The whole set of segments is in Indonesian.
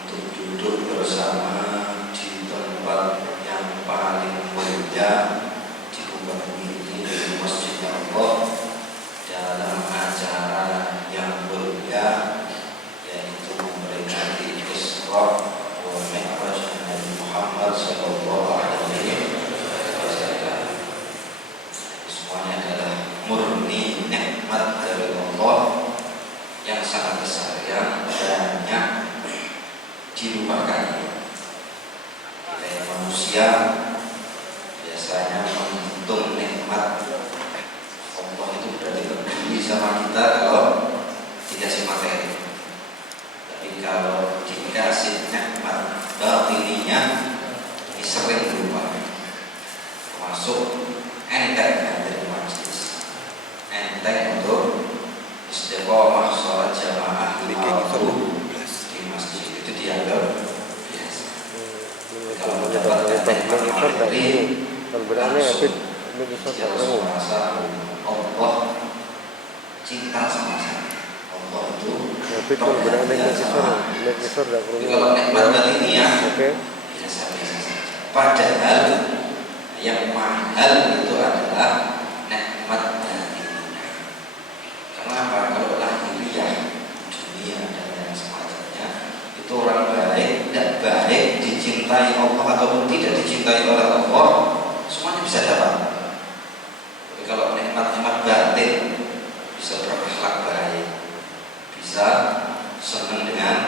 untuk duduk bersama di tempat yang paling mulia di bumi ini, di Masjid Allah, dalam acara yang mulia, yaitu memperingati Isra wa Mi'raj Nabi Muhammad sallallahu alaihi wasallam. Semuanya adalah murni nikmat dari Allah yang sangat besar, yang banyak dilupakan. Kita yang manusia biasanya menghitung nikmat Allah itu berarti peduli sama kita kalau dikasih materi. Tapi kalau dikasih nikmat batininya, ini sering lupa. Termasuk enteng dari majlis, enteng untuk istiqomah sholat jamaah waktu di masjid itu dianggap biasa. Kalau mendapatkan nikmat materi, langsung dia merasa Allah cinta sama saya. Allah itu biasa. Kalau nikmat batiniah biasa-biasa saja. Padahal yang mahal itu adalah nikmat batiniah. Kenapa? Kalau lahiriah dunia dan yang semacamnya itu orang baik dan baik dicintai Allah ataupun tidak dicintai oleh Allah, semuanya bisa dapat. Tapi kalau nikmat-nikmat batin, bisa berakhlak baik, bisa senang dengan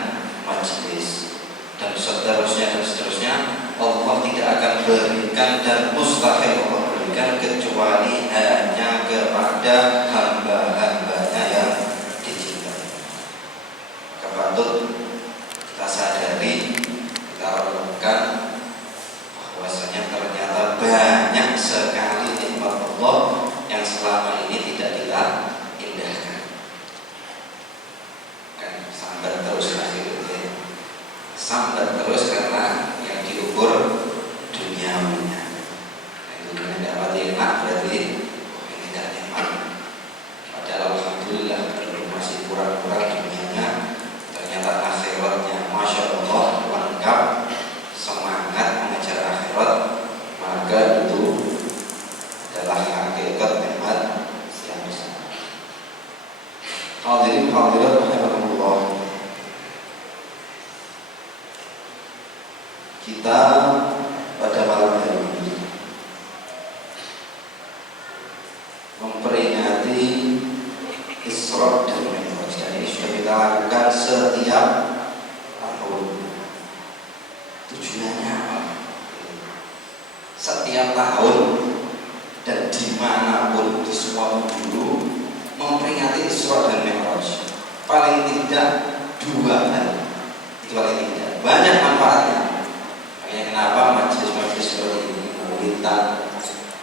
majlis, dan seterusnya, Allah tidak akan berikan dan mustahil Allah berikan kecuali hanya kepada hamba-hambanya yang dicintai. Maka patut kita sadari, kita renungkan bahwasanya ternyata banyak sekali nikmat Allah yang selama ini tidak kita indahkan. Kan sambat terus akhirnya, sambat terus karena yang diukur duniawinya. Itu karena dapat enak berarti ini tidak nikmat. Padahal alhamdulillah kalau masih kurang-kurang dunianya, ternyata akhiratnya masya Allah lengkap. Semangat mengejar akhirat, maka itu adalah hakikat nikmat yang besar. Hadirin hadirat rahimakumullah, kita pada malam hari ini memperingati Isra dan Mi'raj, dan ini sudah kita lakukan setiap tahun. Tujuannya apa? Setiap tahun dan dimanapun, di semua penjuru, memperingati Isra dan Mi'raj. Paling tidak 2 hari, itu paling tidak. Banyak manfaatnya. Makanya kenapa majlis-majlis seperti ini, maulidan,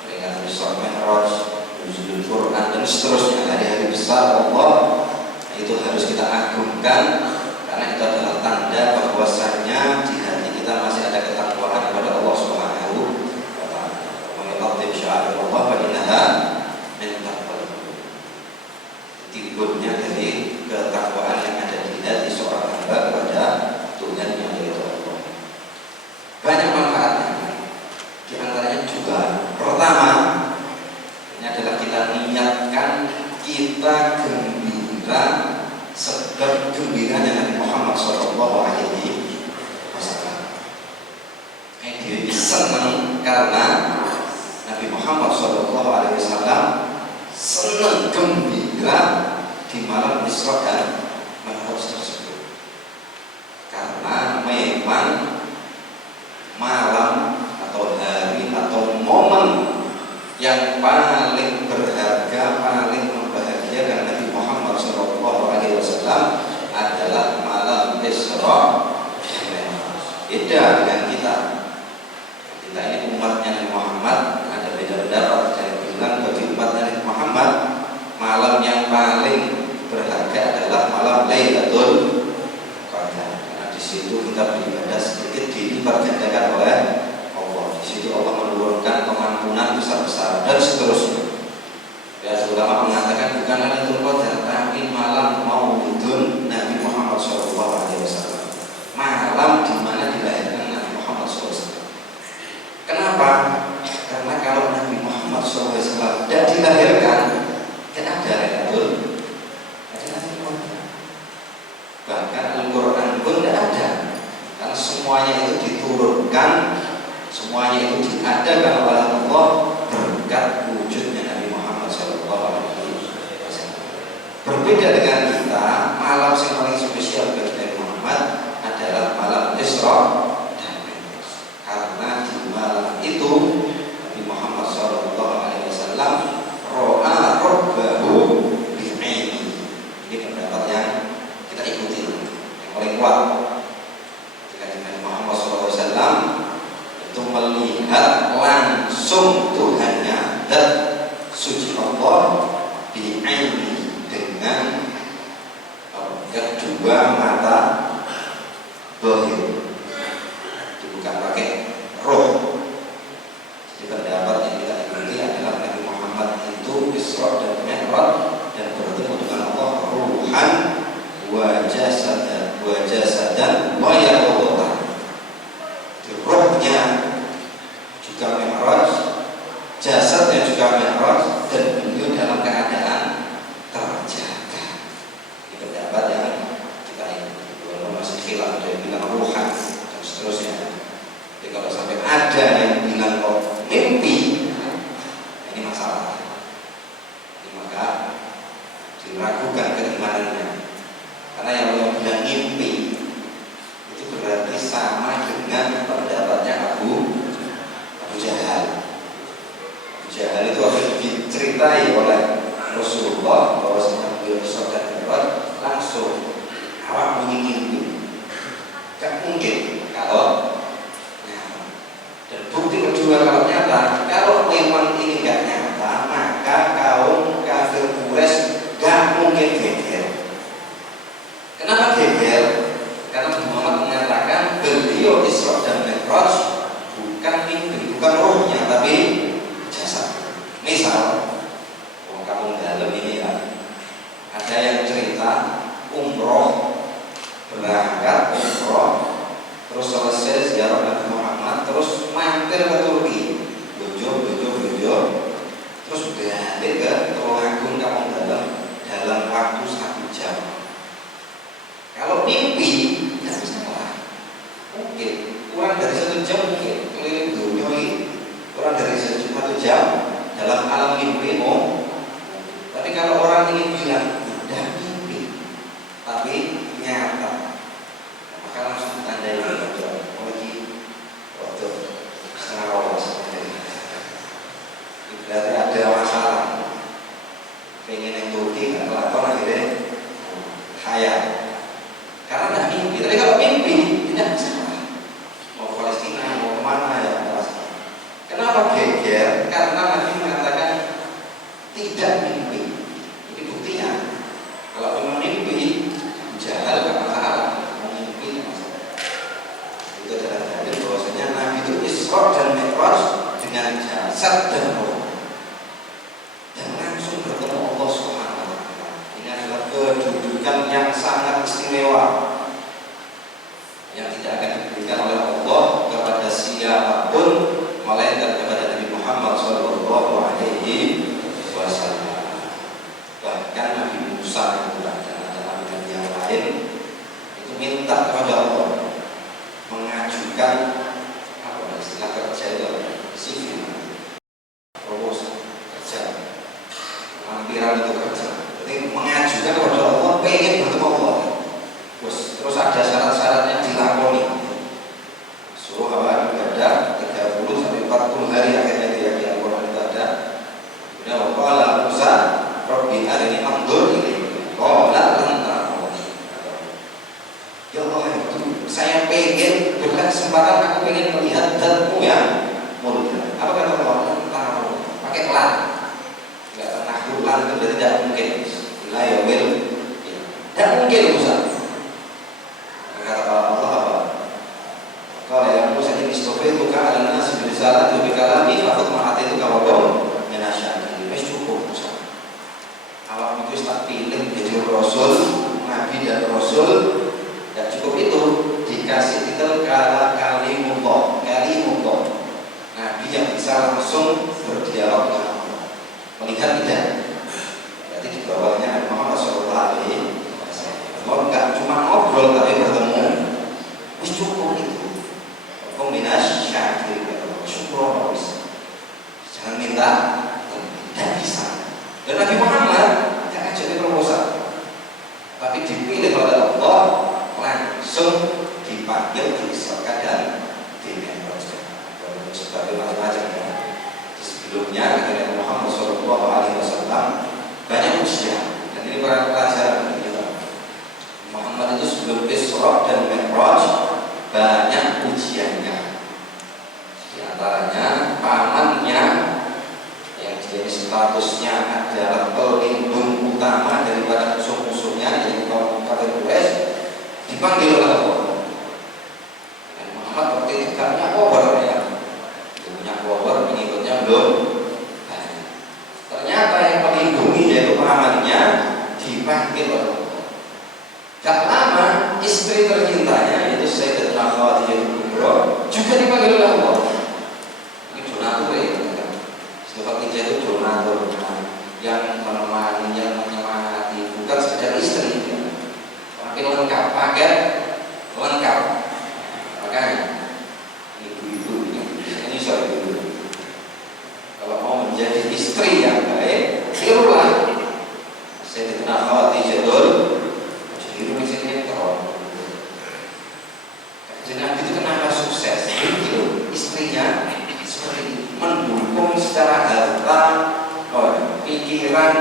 peringatan Isra Mi'raj, nuzulul Quran dan seterusnya, hari-hari besar Allah, itu harus kita agungkan, karena itu adalah tanda bahwasanya di hati kita masih ada ketakwaan kepada Allah Subhanahu wa taala. Wa man yu'azzim sya'airallah fa innaha min taqwal qulub. Timbulnya dari ketakwaan yang ada di hati seorang hamba kepada Tuhan yang yaitu Allah. Banyak manfaatnya. Di antaranya juga, pertama, ini adalah kita niatkan kita gembira sebab gembiranya Nabi Muhammad sallallahu alaihi wasallam. Dia senang karena Nabi Muhammad sallallahu alaihi wasallam senang gembira di malam Isra dan Mi'raj tersebut. Karena memang malam atau hari atau momen yang paling berharga, paling membahagiakan Nabi Muhammad SAW adalah malam Isra dan Mi'raj. Beda dengan kita. Kita ini umatnya Nabi Muhammad, ada beda pendapat. Ada yang bilang bagi umat Nabi Muhammad, malam yang paling berharga adalah malam Lailatul Qadar. Karena di situ kita beribadah sedikit dilipat gandakan oleh Allah. Di situ Allah menurunkan pengampunan besar-besar dan seterusnya. Ya, ulama mengatakan bukan Lailatul Qadar, tapi malam Maulidun Nabi Muhammad SAW. Malam semuanya itu diturunkan, semuanya itu diadakan oleh Allah berkat wujudnya Nabi Muhammad SAW. Berbeda dengan kita, malam yang paling spesial bagi Nabi Muhammad adalah malam Isra dan Mi'raj. Karena di malam itu Nabi Muhammad SAW ro'a rabbahu bi'aini. Ini pendapat yang kita ikuti, yang paling kuat. Ketika Nabi Muhammad SAW itu melihat langsung Tuhannya dan suci Allah bi'aini, dengan kedua mata zahir, bukan pakai roh. Jadi pendapat yang kita ikuti adalah Nabi Muhammad itu Isra dan Mi'raj dan bertemu dengan Allah ruhan wa jasadan wa yaqatan. Rohnya juga Mi'raj, jasadnya juga Mi'raj, dan beliau dalam keadaan terjaga. Ini pendapat yang kita ikuti. Walaupun masih khilaf, ada yang bilang ruhan dan seterusnya. Jadi kalau sampai ada yang bilang kok mimpi, ini masalah. Jadi maka diragukan keimanannya. Karena yang bilang mimpi itu berarti sama dengan pendapatnya Abu Jahal. Abu Jahal itu harus diceritai oleh Rasulullah bahwa beliau Isra dan Mi'raj langsung awak mimpi. Gak mungkin kalau nyata. Dan bukti kedua kalau nyata, kalau memang ini gak nyata, maka kaum kafir Quraisy gak mungkin geger. Kenapa geger? Karena Muhammad mengatakan beliau Isra dan Mi'raj bukan mimpi, bukan rohnya, tapi jasad. Misal kampung dalam ini ya, ada yang cerita umroh, berangkat umroh, terus selesai ziarah Nabi Muhammad, terus mampir ke Turki, bujur, terus balik ke Tulungagung kampung dalam waktu 1 jam. Kalau mimpi, tidak bisa lah. Mungkin kurang dari 1 jam, mungkin keliling dunia ini kurang dari 1 jam dalam alam mimpi. Tapi kalau orang ini bilang tidak mimpi, tapi nyata, maka langsung ditandai lagi waktu setengah rolas. Berarti ada masalah. Pengen yang Turki nggak kelakon akhirnya khayal. Karena tidak mimpi. Tapi kalau mimpi tidak masalah. Mau Palestina, mau kemana ya masalah. Kenapa geger? Karena Nabi mengatakan tidak mimpi. Ini buktinya. Kalau memang mimpi, Jahal gak masalah. Mau mimpi gak masalah. Itu adalah dalil bahwasanya Nabi itu Isra dan Mi'raj dengan jasad dan roh, dan langsung bertemu Allah Subhanahu wa Ta'ala. Ini adalah kedudukan yang sangat istimewa yang tidak akan diberikan oleh Allah kepada siapapun melainkan kepada Nabi Muhammad SAW. Bahkan Nabi Musa itu dan nabi yang lain itu minta kepada Allah mengajukan istilah kerja itu CV, proposal kerja, lampiran itu kerja. Jadi mengajukan kepada Allah pengen bertemu Allah. Terus ada syarat-syaratnya dilakoni. Suruh apa ibadah 30 sampai 40 hari akhirnya dia di Al-Quran itu ada. Kemudian qala Musa Rabbi arini anzur ilaik. Qala lan tarani. Ya Allah, itu saya pengen bukan kesempatan, aku pengen melihat zat-Mu yang mulia. Apa kata Allah? Tarani. Pakai lan. Enggak pernah lan itu tidak mungkin. La ya wil. Tidak mungkin Musa. Kata Allah apa? Kalau yang Musa ini istofi itu kan adalah nasi bersalah lebih kalami fakut ma'at itu kawakom menasyaki. Mes cukup Musa. Awak itu tak pilih menjadi Rasul, Nabi dan Rasul. Dan cukup itu dikasih titel kalimullah. Nabi yang bisa langsung berdialog dengan Allah. Melihat tidak? Berarti di bawahnya Muhammad SAW. Enggak cuma ngobrol tapi bertemu. Wis cukup itu. dipanggil, diisrakan dan dimi'rajkan. Walaupun sebagai macam-macam ya. Sebelumnya ketika Muhammad SAW banyak ujian, dan ini pelajaran bagi kita. Muhammad itu sebelum Isra dan Mi'raj banyak ujiannya. Di antaranya pamannya yang jadi statusnya adalah pelindung utama daripada musuh-musuhnya, yaitu kaum kafir Quraisy, dipanggil oleh Allah. Dan Muhammad waktu itu gak punya power ya, punya power, pengikutnya belum banyak. Ternyata yang melindungi yaitu pamannya dipanggil oleh Allah. Gak lama istri tercintanya yaitu Sayyidatuna Khadijah Kubra juga dipanggil oleh Allah. Ini donatur ya, Khadijah itu donatur yang menemani, yang menyemangati, bukan sekedar istri ya. Makin lengkap, paket lengkap. Makanya ibu-ibu ini soal ibu. Kalau mau menjadi istri yang baik, tirulah Sayyidatuna Khadijah jadi di sini teror. Jadi Nabi itu kenapa sukses? Itu istrinya seperti ini, mendukung secara harta, pikiran,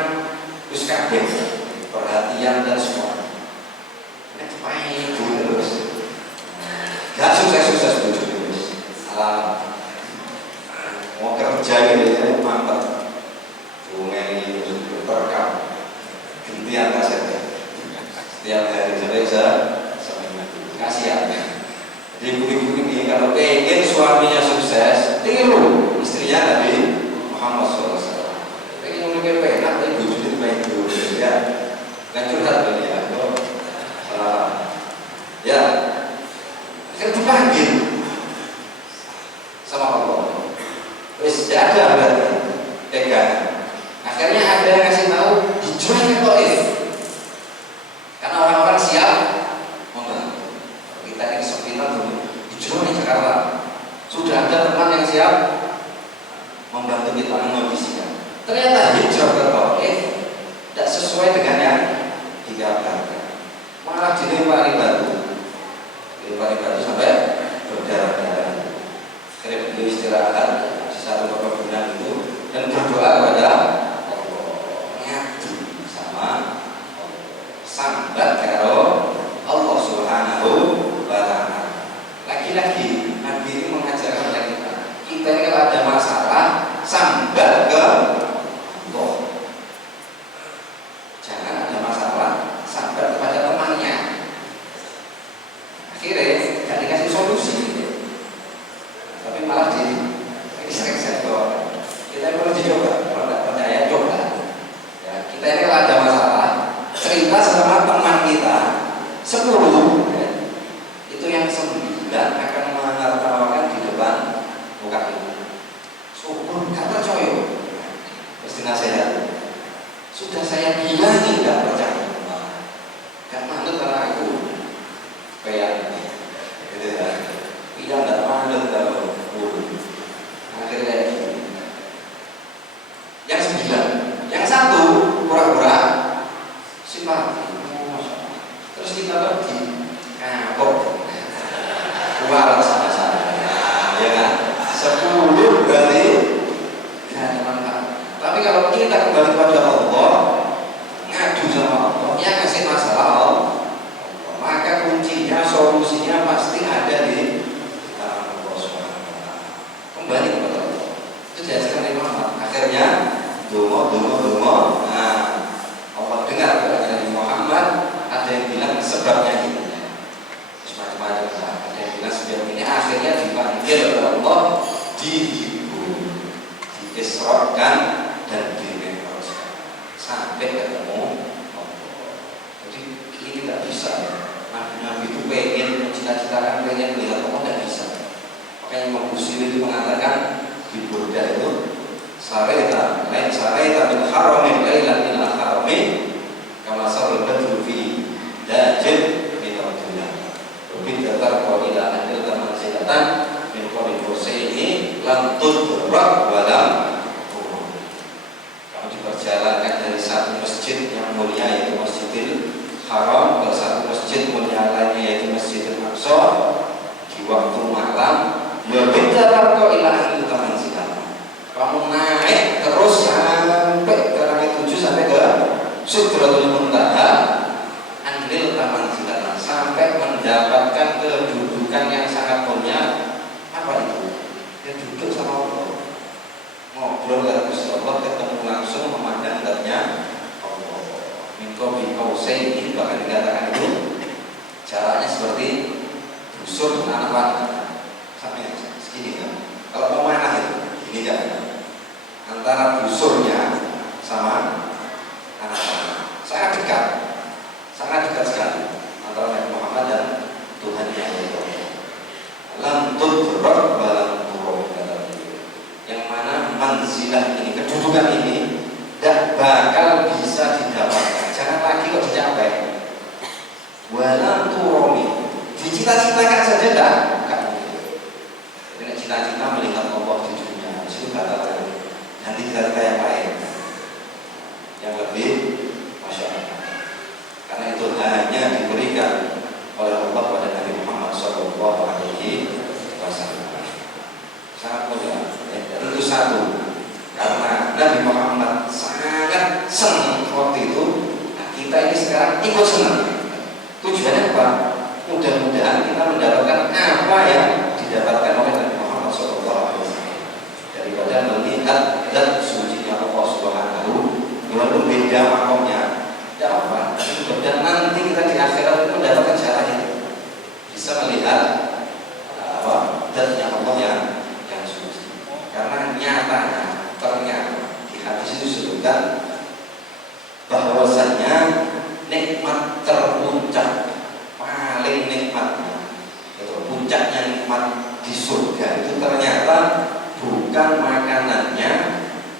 terus kabeh, perhatian dan semua. Ini terus. Gak sukses terus. Alam. Mau kerja gitu ya, mantap. Bunga ini terekam. Gantian kasetnya. Setiap hari sampai kasihan. Jadi ibu-ibu ini kalau pengen suaminya sukses, tiru istrinya Nabi Muhammad SAW. Pengen lebih enak, tapi bujurnya baik dulu ya. Kan curhat beli ya. Ya, kan dipanggil sama Allah. Wis ada berarti pegang. Akhirnya ada yang ngasih tahu dijual ke Taif. Karena orang-orang siap membantu. Kita ini kesempitan dulu dijual di Jakarta. Sudah ada teman yang siap membantu kita menghabiskan. Ternyata hijrah ke Taif tidak sesuai dengan yang dikatakan. Malah dilempari batu sampai berdarah-darah. Akhirnya beliau istirahat di satu perkebunan itu dan berdoa kepada Allah, ngadu sama Allah, sambat karo Allah Subhanahu wa Ta'ala. Lagi-lagi Nabi ini mengajarkan kita ini kalau ada masalah sambat ke Allah. Jangan ada masalah sambat kepada temannya. Akhirnya gak dikasih solusi, tapi malah diseret-seret. Kita perlu dicoba, kalau tidak percaya coba ya, kita ini kalau ada masalah cerita sama teman kita 10 ya, itu yang 9 akan menertawakan di depan muka kita. Syukur gak percaya, terus dinasihat, sudah saya bilangin gak percaya, gak manut karena aku kayak gitu ya, iya gak manut kalau akhirnya gitu. Yang 9, yang 1 pura-pura simpati, terus kita pergi ngapok keluar sama-sama ya kan, 10 berarti gak ada manfaat. Tapi kalau kita kembali pada Allah, ngadu sama Allah, yang ngasih masalah Allah, maka kuncinya, solusinya pasti ada di Allah SWT. Kembali kepada Allah. Itu diajarkan Imam Ahmad. Akhirnya dongo. Nah, Allah dengar kepada Muhammad, ada yang bilang sebabnya ini. Macam-macam. Ada yang bilang sebab ini. Akhirnya dipanggil oleh Allah, dihibur, diisrakan dan dimi'rajkan sampai ketemu Allah. Jadi ini tidak bisa. Nabi itu pengen, cita-citakan pengen melihat Allah, tidak bisa. Makanya Imam Busiri itu mengatakan di Burda itu sareta min haramin lailan ila haramin kama sarul badru fi dajil min abdullah lebih datar kau ila adil taman silatan min qabil husaini lam tudrak walam kamu diperjalankan dari satu masjid yang mulia yaitu Masjidil Haram ke satu masjid mulia lainnya yaitu Masjidil Aqsa, ilah itu taman silat. Kamu naik terus sampai ke langit 7 sampai ke Sidratul Muntaha, andil taman silat sampai mendapatkan kedudukan yang sangat mulia. Apa itu? Ya duduk sama Allah, ngobrol dengan Gusti Allah, ketemu langsung memandang datanya Allah. Mingko bingko ini bahkan dikatakan itu jaraknya seperti busur dengan anak panah sampai segini kan. Kalau mau mana itu ini kan antara busurnya sama anak panah sangat dekat sekali antara Nabi Muhammad dan Tuhan yang itu. Lam tudrak walam turab, yang mana manzilah ini, kedudukan ini tidak bakal bisa didapatkan. Jangan lagi kok dicapai. Walam turab, dicita-citakan saja tidak mungkin. Jadi cita-cita melihat Allah di dunia itu kata nanti cita-cita yang lain yang lebih masyarakat. Karena itu hanya diberikan oleh Allah pada Nabi Muhammad Sallallahu Alaihi Wasallam. Sangat mulia. Tentu satu, karena Nabi Muhammad sangat senang waktu itu. Nah, kita ini sekarang ikut senang. Tujuannya apa? Mudah-mudahan kita mendapatkan apa yang didapatkan oleh Nabi Muhammad Sallallahu Alaihi Wasallam daripada melihat zat sucinya Allah Subhanahu. Walaupun beda makomnya, tidak apa. Dan nanti kita di akhirat itu mendapatkan caranya, bisa melihat zatnya Allah yang suci. Karena nyatanya ternyata di hadis itu disebutkan bahwasanya nikmat terpuncak, paling nikmatnya itu puncaknya nikmat di surga itu ternyata bukan makanannya,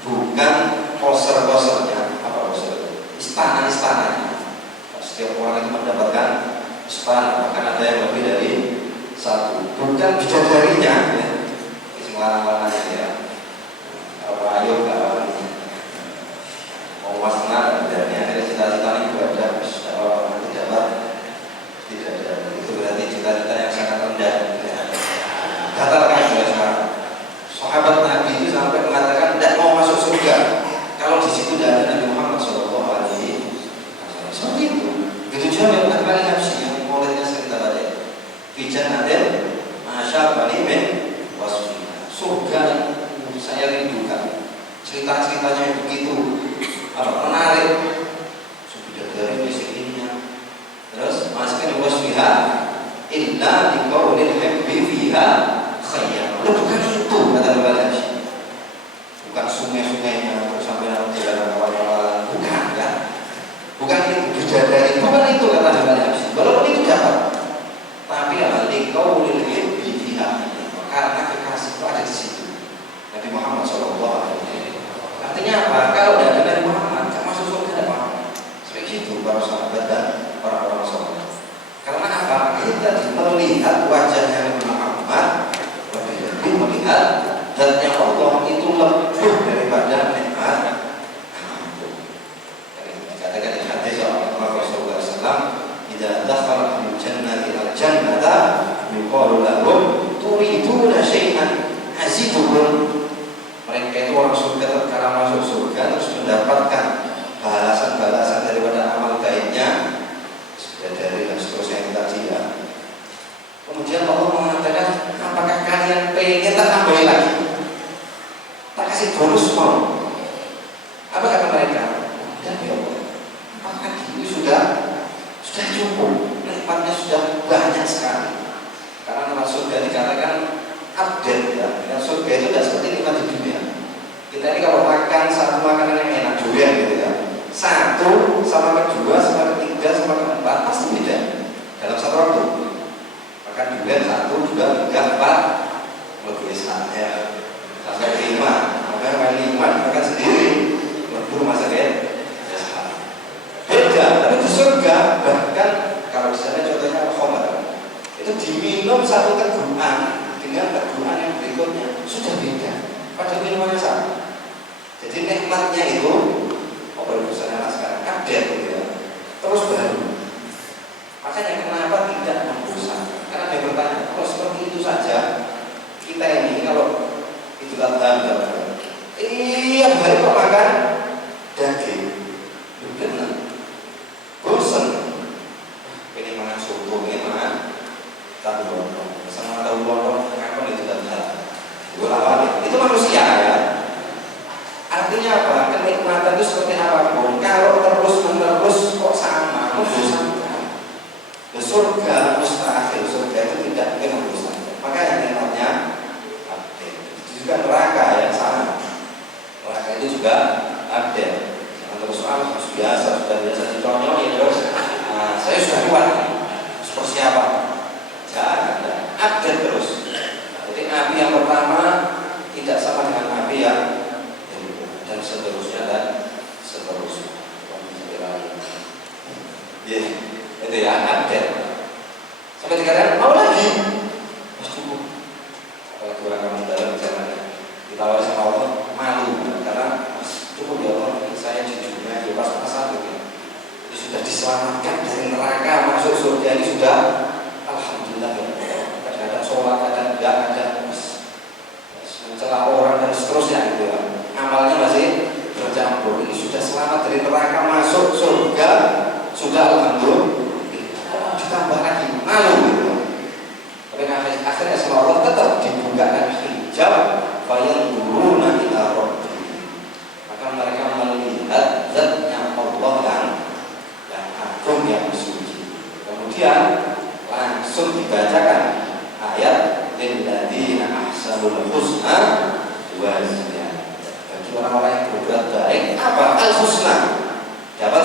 bukan poster-posternya, apa poster, istana-istananya. Setiap orang itu mendapatkan istana, bahkan ada yang lebih dari satu. Bukan bidadarinya, ya, selarang-larangnya ya. Apa ayo kawan, mau wasna dan akhirnya cita-cita ini ada, nanti dapat tidak ada. Itu berarti cita-cita yang sangat rendah. Katakan sekarang, sahabat Nabi itu sampai mengatakan tidak mau masuk surga kalau di situ tidak ada Nabi Muhammad Sallallahu Alaihi Wasallam. Seperti itu. Begitu juga yang kembali nafsi yang mulainya sering kita baca. Fijan adil, masya balimin wasfina. Surga yang saya rindukan. Cerita-ceritanya begitu menarik. Sudah dari miskinnya. Terus masukkan wasfiha illa diqaulil habbi fiha khayyam. Bukan itu kata Nabi. Bukan sungai-sungainya sampai nanti jalan kawan-kawan. Bukan kan? Bukan itu bidadari. Bukan itu kata Nabi. Walaupun itu dapat. Tapi liqaulil habbi fiha, karena kekasih itu ada di situ. Nabi Muhammad Sallallahu Alaihi Wasallam. Artinya apa? Kalau tidak ada Nabi Muhammad, kan masuk surga tidak apa. Seperti itu para sahabat dan orang-orang soleh. Karena apa? Kita melihat wajahnya Nabi Muhammad, lebih melihat zatnya Allah itu lebih daripada nikmat. Dikatakan di hadis Rasulullah SAW, "Idza dakhala al-jannata al-jannata yuqalu lahum turiduna syai'an azidukum." Mereka itu orang surga tatkala masuk surga terus mendapatkan balasan-balasan daripada amal baiknya, dari dan seterusnya yang tadi ya. Kemudian Allah mengatakan, apakah kalian pengen tak tambahin lagi? Tak kasih bonus mau? Apa kata mereka? Dan ya Allah, apakah ini sudah cukup? Nikmatnya sudah banyak sekali. Karena nikmat surga dikatakan update ya. Nikmat surga itu tidak seperti nikmat di dunia. Kita ini kalau makan satu makanan yang enak durian gitu ya, satu sama kedua sama ketiga sama keempat pasti beda dalam satu waktu. Makan durian satu, dua, tiga, empat, lebih ya sampai lima. Maka lima dimakan sendiri, lebih masa dia beda. Tapi di surga bahkan kalau di sana contohnya khamar itu diminum satu teguhan dengan teguhan yang berikutnya sudah beda. Padahal minumannya sama. Jadi nikmatnya itu apa yang sana sekarang update gitu ya. Terus baru. Makanya kenapa tidak membosankan? Karena dia bertanya, kalau seperti itu saja kita ini kalau hambar. Iya, hari kok makan daging. Bener. Bosan. Ini makan soto, ini makan tahu lontong. Sama tahu lontong, kenapa itu tidak? Itu manusia ya. Artinya apa? Kenikmatan itu seperti apapun. Kalau terus-menerus kok sama, membosankan. Surga mustahil, surga itu tidak mungkin membosankan. Maka yang nikmatnya itu juga neraka yang sama. Neraka itu juga ada. Jangan terus sudah biasa diconyokin terus. Nah, saya sudah kuat. Persiapan. Jangan ada terus. Jadi Nabi yang pertama tidak sama dengan Nabi yang dan seterusnya dan seterusnya. Ya, itu ya ada. Sampai dikatakan mau lagi, cukup. Kalau kurang kamu dalam zamannya, ditawari sama Allah malu karena cukup ya Allah, saya jujurnya pas-pasan gitu. Itu sudah diselamatkan dari neraka masuk surga ini sudah, alhamdulillah ya Allah. Kadang-kadang sholat, kadang tidak ada, mencela orang dan seterusnya gitu ya. Amalnya masih bercampur. Ini sudah selamat dari neraka masuk surga, sudah alhamdulillah. Ditambah lagi malu gitu. Tapi akhirnya sama Allah tetap dibukakan hijab, fayanzuruna ila rabbihim. Maka mereka melihat zatnya Allah yang agung, yang suci. Kemudian langsung dibacakan ayat lilladzina ahsanul husna wa ziyadah. Bagi orang-orang yang berbuat baik, apa? Al-husna, dapat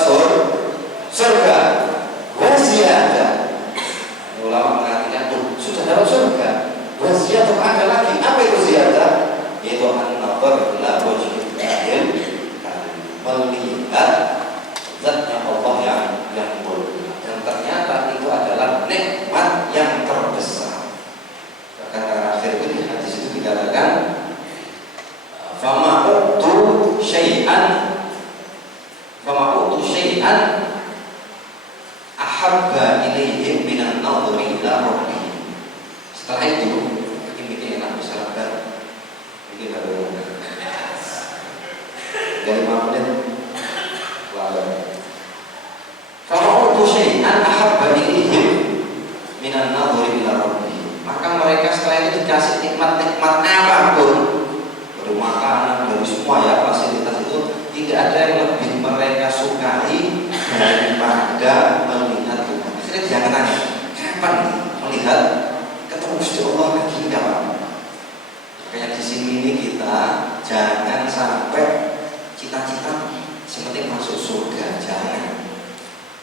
surga, wa ziyadah. Ulama mengatakan sudah dapat surga, wa ziyadah ada lagi. Apa itu ziyadah? Yaitu an-nazar ila wajhillahil melihat zatnya Allah yang mulia. Dan ternyata itu adalah nikmat yang terbesar. Kata akhir itu di hadis itu dikatakan fama utu syai'an ahabba ilaihim minan nadhri ila rabbihim. Setelah itu ini enak bisa lebar. Ini baru dari 5 menit lalu. Fama utu syai'an ahabba ilaihim minan nadhri ila rabbihim. Maka mereka setelah itu dikasih nikmat-nikmat apapun, dari makanan, dari semua ya fasilitas itu, tidak ada yang lebih mereka sukai daripada melihat Tuhan. Akhirnya jangan nanya, kapan melihat ketemu Gusti Allah lagi kapan? Kayak di sini ini kita jangan sampai cita-cita seperti masuk surga, jangan.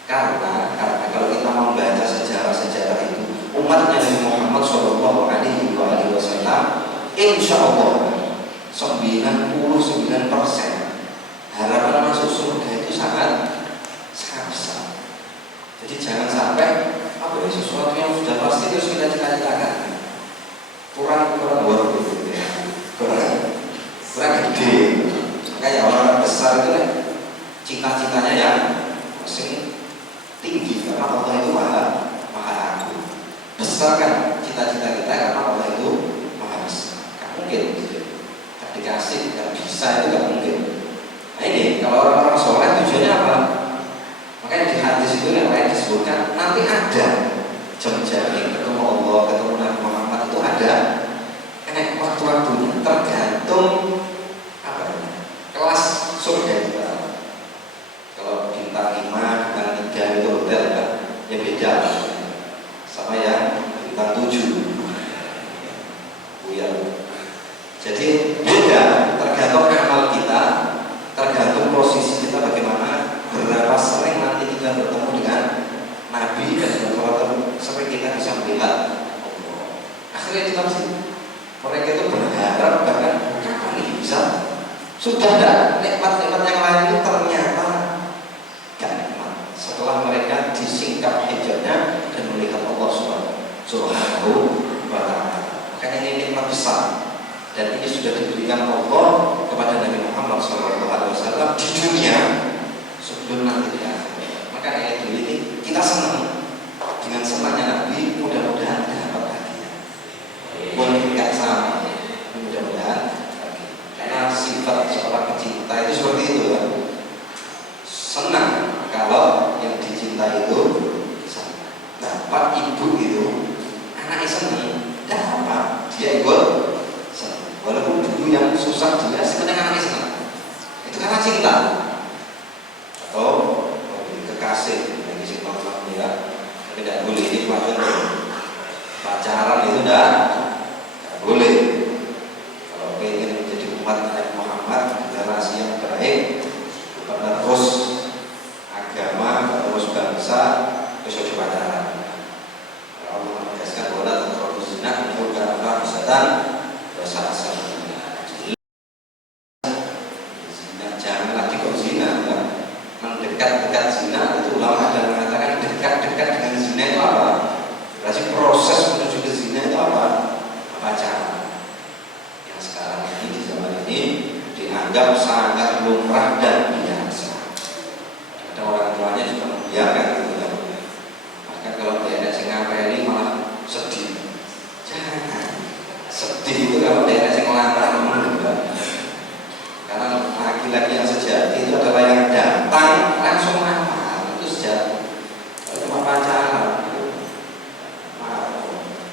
Karena kalau kita membaca sejarah-sejarah itu, umatnya Nabi Muhammad Shallallahu Alaihi Wasallam, insya Allah 99% harapan masuk surga itu sangat besar. Jadi jangan sampai apa ya, sesuatu yang sudah pasti terus kita cita-citakan kurang worth it, kurang gede. Makanya orang besar itu cita-citanya yang masih tinggi karena Allah itu maha agung. Besar kan cita-cita kita karena Allah itu maha besar. Gak mungkin dikasih, gak bisa, itu gak mungkin. Nah ini kalau orang-orang soleh tujuannya apa? Makanya di hadis itu yang lain disebutkan nanti ada jam-jamnya ketemu Allah, ketemu Nabi Muhammad itu ada waktu-waktunya tergantung apa namanya kelas surga kita. Kalau bintang 5, bintang 3 itu hotel kan, ya beda sama yang bintang 7. Jadi beda, tergantung amal kita, tergantung posisi kita bagaimana, berapa sering nanti kita bertemu dengan Nabi dan berapa sering kita bisa melihat Allah. Akhirnya kita mesti, mereka itu berharap bahkan kapan ini bisa, sudah ada nikmat-nikmat yang lain itu ternyata gak nikmat setelah mereka disingkap hijabnya dan melihat Allah Subhanahu wa ta'ala. Makanya ini nikmat besar. Dan ini sudah diberikan Allah kepada Nabi Muhammad SAW di dunia sebelum nanti di akhirat. Maka ayat ini kita senang dengan senangnya Nabi, mudah-mudahan dapat lagi. Boleh nggak sama, mudah-mudahan perbuatan dosa besar. Jangan lagi kok zina, mendekat-dekat zina itu ulama ada mengatakan dekat-dekat dengan zina itu apa? Berarti proses menuju ke zina itu apa? Pacaran. Yang sekarang ini di zaman ini dianggap sangat lumrah dan biasa. Ada orang tuanya juga membiarkan itu kan. Bahkan kalau daerah Singapura malah sedih. Jangan sedih itu kalau daerah Singapura karena laki-laki yang sejati itu adalah yang datang langsung amal, itu sejati. Kalau cuma pacaran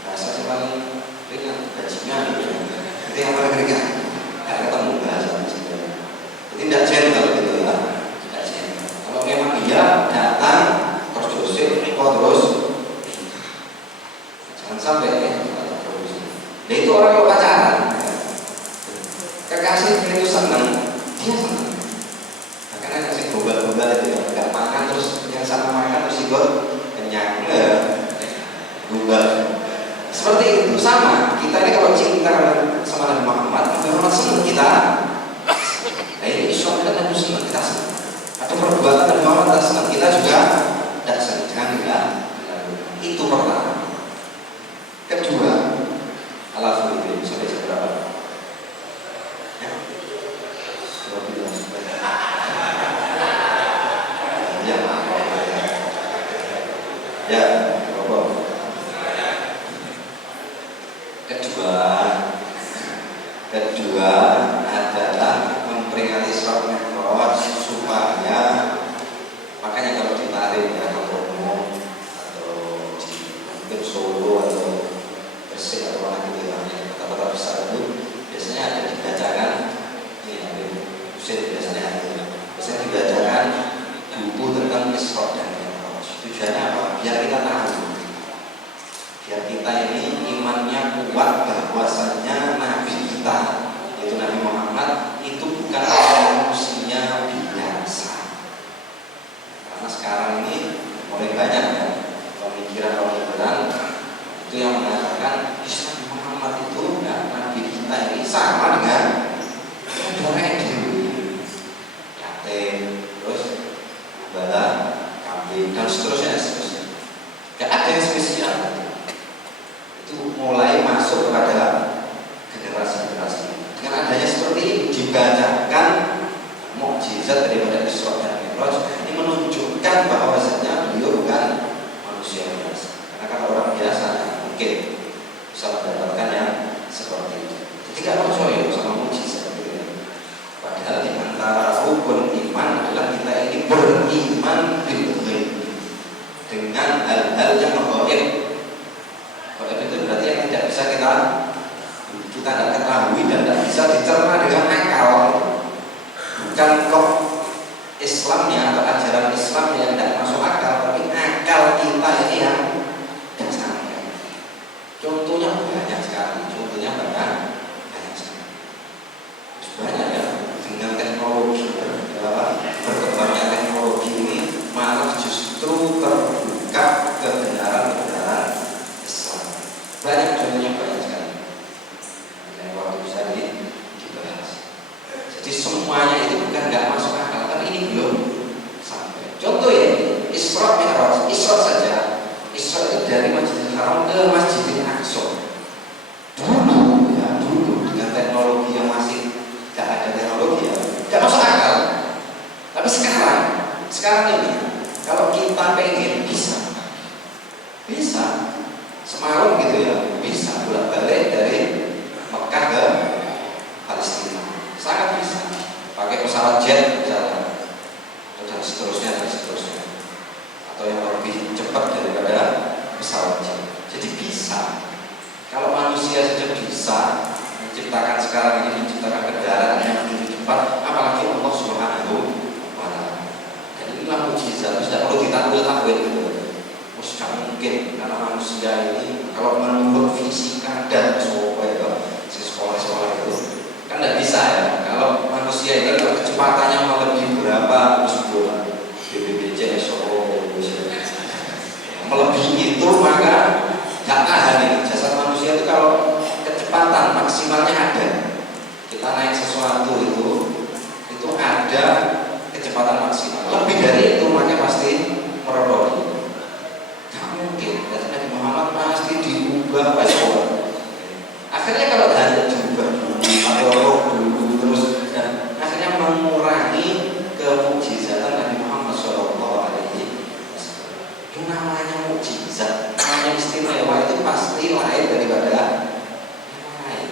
bahasa sih paling ringan, bajingan itu yang paling ringan. Kayak ketemu bahasa bajingan. Jadi tidak gentle gitu ya, tidak gentle. Kalau memang dia datang terus Joseph, terus jangan sampai terus. Nah itu orang kalau pacaran kekasih itu senang, dia senang. Bahkan ada kasih gombal-gombal itu ya, nggak makan terus yang sama makan terus ikut kenyang, gombal. Seperti itu sama. Kita ini kalau cinta sama Nabi Muhammad senang kita. Nah ini Islam kita Nabi senang kita senang. Ada perbuatan Nabi Muhammad kita senang, kita juga tidak senang. Jangan juga. Itu pertama. Kedua, alhamdulillah sampai seberapa? Ya, kedua adalah memperingati Isra Mi'raj supaya makanya kalau ditarik ya ke Bromo atau di mungkin Solo atau Gresik atau mana gitu ya, kota-kota besar itu biasanya ada dibacakan biasanya dibacakan buku tentang Isra dan Mi'raj. Tujuannya apa? Biar kita tahu, biar kita ini imannya kuat bahwasanya Nabi kita yaitu Nabi Muhammad itu bukan manusia biasa. Karena sekarang ini mulai banyak ya pemikiran itu yang mengatakan Nabi Muhammad itu Nabi kita ini sama dengan orang yatim, terus bala, kambing dan seterusnya. Gak ada yang spesial. Itu mulai masuk kepada generasi-generasi. Dengan adanya seperti ini dibacakan mukjizat daripada Isra dan Mi'raj, ini menunjukkan bahwasanya beliau bukan manusia biasa. Karena kalau orang biasa mungkin bisa mendapatkan yang seperti itu. Jadi tidak percaya sama mukjizat gitu ya. Padahal di antara rukun iman adalah kita ini beriman dengan hal-hal yang gaib. Gaib itu berarti yang tidak bisa kita tidak ketahui dan tidak bisa dicerna dengan akal. Bukan kok Islamnya atau ajaran Islam yang tidak masuk akal, tapi akal kita ini yang tidak sampai. Contohnya banyak sekali. Contohnya banyak sekali. Banyak ya dengan teknologi berkembangnya teknologi ini malah justru terbuka kebenaran-kebenaran Islam. Banyak contohnya banyak sekali. Waktu bisa dibahas. Jadi semuanya itu bukan nggak masuk akal, tapi ini belum sampai. Contoh ya, Isra Mi'raj, Isra saja. Isra itu dari Masjidil Haram ke Masjidil Aqsa. Dulu dengan teknologi yang masih nggak ada teknologi ya, nggak masuk akal. Tapi sekarang ini, kalau kita pengen bisa semalam gitu ya, bisa bolak-balik dari Mekah ke Palestina, sangat bisa pakai pesawat jet misalnya, dan seterusnya, atau yang lebih cepat daripada pesawat jet. Jadi bisa. Kalau manusia saja bisa menciptakan sekarang ini, menciptakan kendaraan yang lebih cepat, apalagi Allah Subhanahu wa Ta'ala. Dan inilah mukjizat, tidak perlu ditakwil gitu. Tidak mungkin karena manusia ini kalau menurut fisika dan sekolah itu kan tidak bisa ya. Kalau manusia ini kalau kecepatannya melebihi berapa BBBJ melebihi itu maka nggak tahan ini. Jasad manusia itu kalau kecepatan maksimalnya ada. Kita naik sesuatu itu ada kecepatan maksimal. Lebih dari itu makanya pasti meroboti. Gak mungkin. Berarti Nabi Muhammad pasti diubah pasal. Akhirnya kalau ada diubah atau roh dulu terus dan akhirnya mengurangi kemukjizatan Nabi Muhammad SAW. Itu namanya mukjizat, namanya istimewa itu pasti lain daripada yang lain.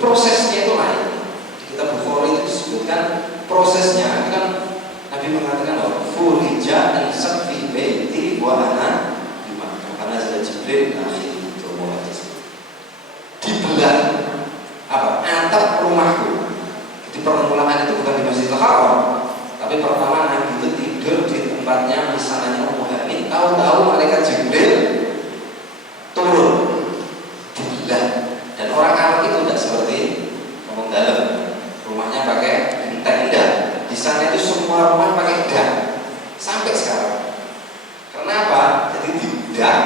Prosesnya itu lain. Di kitab Bukhari itu disebutkan prosesnya kan Nabi mengatakan bahwa furija dan safi baiti wa ana bima karena sudah Jibril akhir itu dibelah atap rumahku. Jadi permulaan itu bukan di Masjidil Haram, tapi pertama Nabi itu tidur di tempatnya misalnya Ummu Hani. Tahu-tahu malaikat Jibril turun dibelah. Dan orang Arab itu tidak seperti orang dalam, rumahnya pakai tenda. Di sana itu semua rumah pakai dak sampai sekarang. Kenapa? Jadi tidak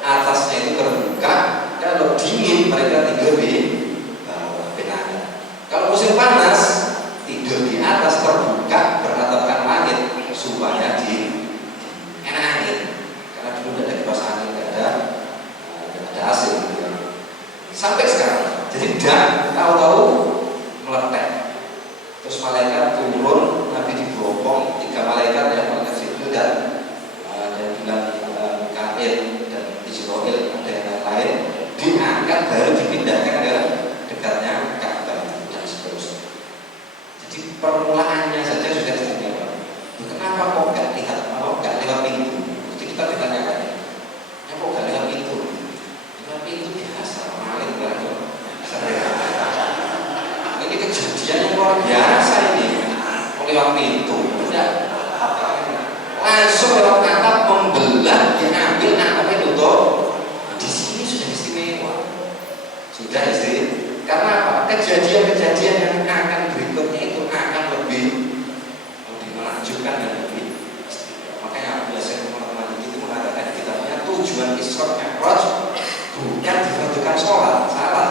atasnya itu terbuka. Kalau dingin mereka tidur di bawah benahnya. Kalau musim panas tidur di atas terbuka beratapkan langit supaya di enak angin. Karena dulu tidak ada kipas angin, tidak ada AC gitu. Sampai sekarang. Jadi dak tahu-tahu meletek. Terus malaikat turun, Nabi dibopong 3 malaikat yang malaikat Jibril dan bilang Mikail dan Israil ada yang lain diangkat baru dipindahkan ke dekatnya Ka'bah dan seterusnya. Jadi permulaannya saja sudah istimewa. Kenapa kok nggak lihat, nggak lewat pintu? Jadi kita ditanyakan, kok nggak lewat pintu? Lewat pintu biasa, maling belajar. Ini kejadian yang luar biasa ini. Lewat pintu, tidak langsung lewat atap membelah, diambil atapnya tutup. Di sini sudah istimewa, sudah istimewa. Karena apa? Kejadian-kejadian yang akan berikutnya itu akan lebih menakjubkan dan lebih istimewa. Makanya biasanya teman-teman itu mengatakan di kitabnya tujuan Isra Mi'raj bukan dibutuhkan sholat, salah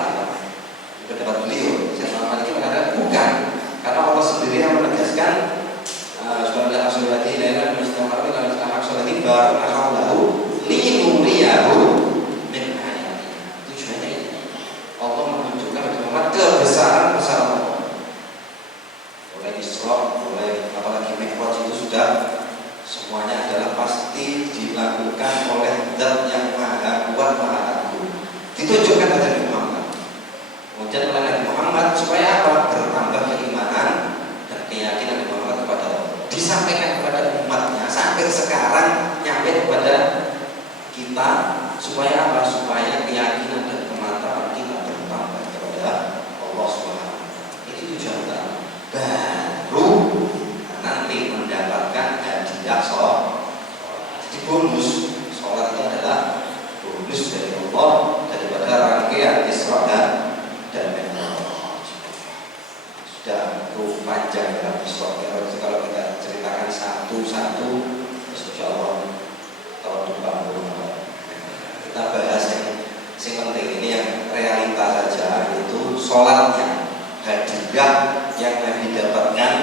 pendapat beliau. Saya lagi mengatakan bukan, karena Allah sendiri yang menegaskan subhanallah asy-syahidati la ilaha illallah wa la ilaha illallah linuriyahu min ayatihi. Tujuannya ini Allah menunjukkan bagaimana kebesaran Allah. Mulai Isra, mulai apalagi Mi'raj itu sudah semuanya adalah pasti dilakukan oleh Zat yang Maha Kuat Maha Agung. Ditunjukkan pada Nabi Muhammad. Kemudian oleh Nabi Muhammad supaya apa? Bertambah keimanan dan keyakinan Nabi Muhammad kepada Allah. Disampaikan kepada umatnya sampai sekarang nyampe kepada kita supaya apa? Supaya keyakinan dan kematapan kita bertambah kepada Allah Subhanahu. Ini tujuan utama. Baru nanti mendapatkan hadiah sholat. Jadi bonus sholat itu adalah bonus dari Allah daripada rangkaian Isra dan Mi'raj. Sudah panjang ya Isra Mi'raj. Kalau kita ceritakan satu-satu, insya Allah tahun depan kita bahas yang penting ini yang realita saja, yaitu sholatnya, hadiah yang Nabi dapatkan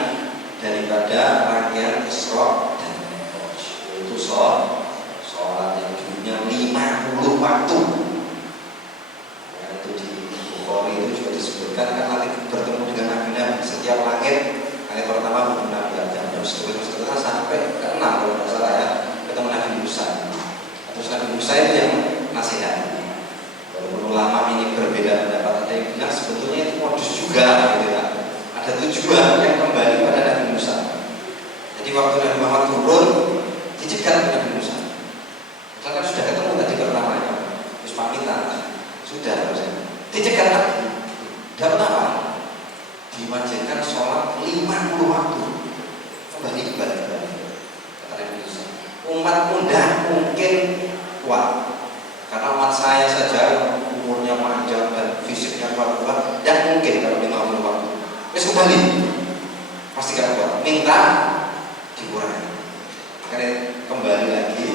daripada rangkaian Isra dan Mi'raj, yaitu sholat yang dulunya 50 waktu. Itu di Bukhari itu juga disebutkan kan nanti bertemu dengan Nabi setiap langit pertama bertemu Nabi Adam dan seterusnya sampai ke-6 kalau tidak salah ya, ketemu Nabi Musa. Terus Nabi Musa itu yang nasihat. Walaupun ulama ini berbeda pendapat, ada yang bilang sebetulnya itu modus juga gitu ya. Ada tujuan yang kembali pada Nabi Musa. Jadi waktu Nabi Muhammad turun dicegat Nabi Musa. Karena kan sudah ketemu tadi pertamanya, terus pamitan sudah harusnya dicegat lagi. Dapat apa? Diwajibkan sholat 50 waktu. Kembali. Kata Nabi Musa, umat muda mungkin kuat, karena umat saya saja umurnya panjang dan fisiknya kuat, dan mungkin kalau 50 waktu. Terus kembali, pasti gak kuat. Minta dikurangi. Akhirnya kembali lagi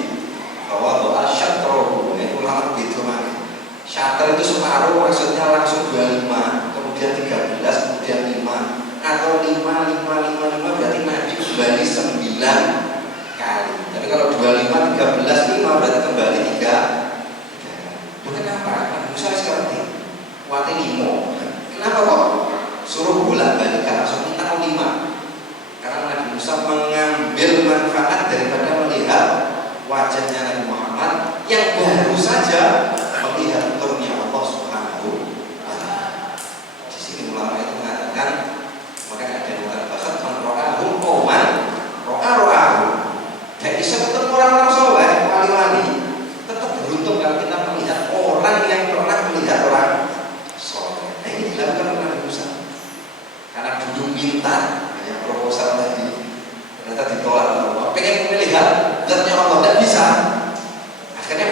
bahwa doa syatrohu, ulama begitu mana? Syatr itu separuh separuh maksudnya langsung 25, kemudian 13, kemudian 5, atau 5 berarti Nabi kembali 9 kali. Tapi kalau 25, 13, 5 berarti kembali 3. Kenapa? Nabi Musa seperti wati 5. Kenapa kok suruh bolak-balikan langsung minta 5? Karena Nabi Musa mengambil manfaat daripada melihat wajahnya Nabi Muhammad yang baru saja melihat nurnya Allah Subhanahu wa Ta'ala. Di sini ulama itu mengatakan, makanya ada yang mengatakan ro'ahum qauman ro'ahu. Dan bisa ketemu orang-orang soleh, wali-wali. Tetap beruntung kalau kita melihat orang yang pernah melihat orang soleh. Nah, ini dilakukan oleh Nabi Musa. Karena dulu minta yang proposal tadi ternyata ditolak Allah. Pengen melihat zatnya Allah, tidak bisa. Akhirnya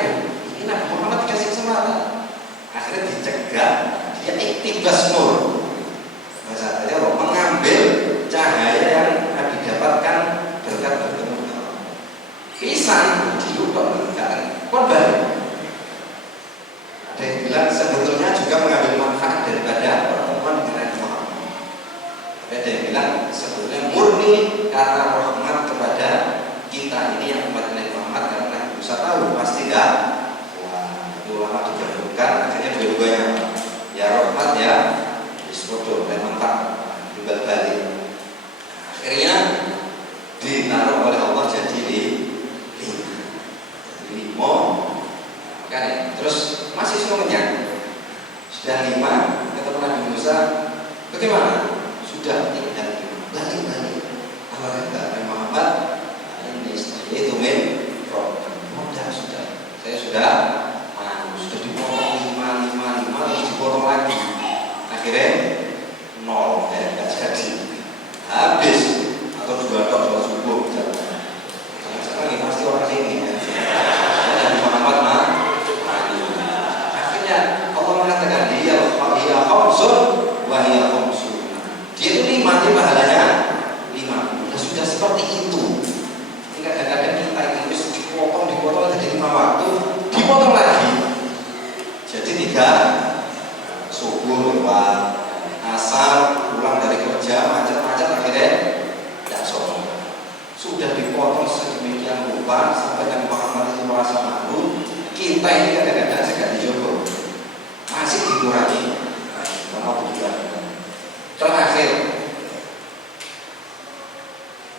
ini Nabi Muhammad dikasih kesempatan. Akhirnya dicegah, dia iktibas nur. Bahasa tadi Allah mengambil cahaya yang Nabi dapatkan berkat bertemu dengan Allah. Pisang diubah berkat korban. Ada yang bilang sebetulnya juga mengambil manfaat daripada pertemuan dengan Nabi Muhammad. Tapi ada yang bilang sebetulnya murni karena rahmat kepada kita ini yang umat Nabi Muhammad, karena Nabi Musa tahu pasti enggak. Wah, ulama digabungkan akhirnya dua-duanya ya rahmat ya diskodo dan mantap juga balik. Akhirnya ditaruh oleh Allah jadi 5. Kan? Terus masih semuanya sudah 5 ketemu Nabi Musa, bagaimana? Sudah tinggal balik. Apa kata Nabi Muhammad? Ini itu sudah. Saya sudah dipotong 5 terus dipotong lagi. Akhirnya 0 ya, nggak jadi. Habis atau 2 tok sholat subuh misalnya. Sekarang ini pasti orang sini ya. Nabi Muhammad akhirnya Allah mengatakan dia khamsun wa hiya khamsun. Dia itu 5, dia pahalanya 5. Sudah seperti itu. Ini kadang-kadang kita ini dipotong jadi 5 waktu, dipotong lagi. Jadi 3 subuh lewat, asar pulang dari kerja macet-macet akhirnya tidak sholat. Sudah dipotong sedemikian rupa sampai Nabi Muhammad itu merasa malu. Kita ini kadang-kadang sekali jodoh masih dikurangi. Karena tujuan terakhir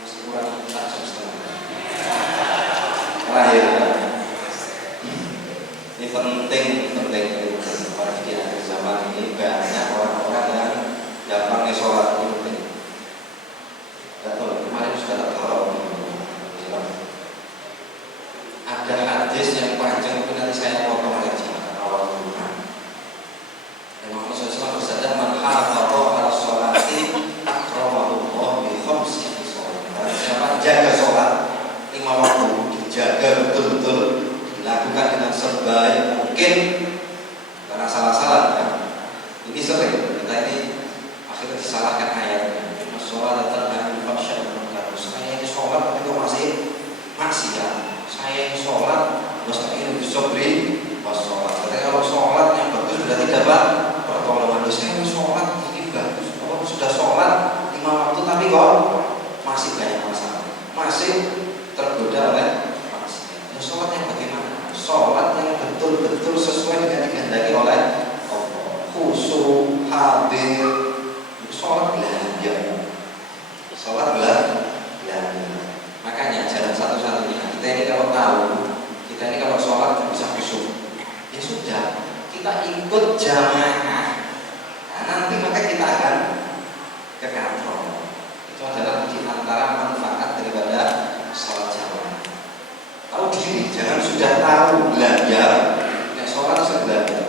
masih kurang 1 jam setengah. Terakhir ini penting pada di akhir zaman ini banyak orang-orang yang gampang sholat ini. Kemarin sudah tak tahu ada hadis yang panjang itu nanti saya potong aja awal dulu. Muhammad SAW bersabda, man hafadha ala sholati akramahu Allah bi khamsi sholat. Siapa jaga sholat 5 waktu, dijaga betul-betul, dilakukan dengan sebaik mungkin. Karena salah-salah kan. Ini sering kita ini akhirnya disalahkan ayatnya. Sholat tanha anil fahsya'i wal munkar. Saya ini sholat tapi kok masih maksiat. Saya ini sholat mustaqim bisobri pas sholat. Ketika kalau sholat yang bagus berarti dapat pertolongan. Saya ini sholat ini bagus. Kalau sudah sholat 5 waktu tapi kok masih banyak masalah, masih tergoda oleh maksiat. Ya, sholat yang bagaimana? Sholat yang betul-betul sesuai dengan dikehendaki oleh Allah. Khusyuk, hadir. Sholat belanja. Sholat belanja. Makanya jalan satu-satunya kita ini kalau tahu, kita ini kalau sholat bisa khusyuk, ya sudah kita ikut jamaah. Nah, nanti maka kita akan ke kantor. Itu adalah di antara manfaat daripada sholat jamaah. Tahu diri, jangan sudah tahu belanja, sholat sebelanja.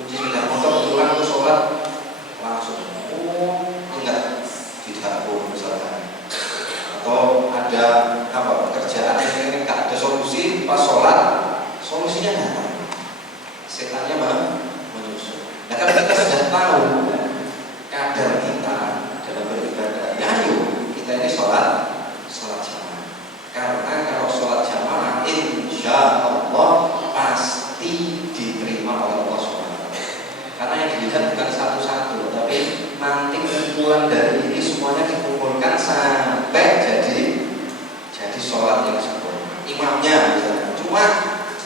Kunci sepeda motor pulang ke sholat langsung. Ingat di dapur misalkan. Atau ada pekerjaan yang ini nggak ada solusi, pas sholat solusinya datang, setannya menyusul. Nah kalau kita sudah tahu kadar kita dalam beribadah, ya ayo kita ini sholat jamaah. Karena kalau sholat jamaah insya Allah pasti nanti kumpulan dari ini semuanya dikumpulkan sampai jadi sholat yang sempurna. Imamnya misalnya cuma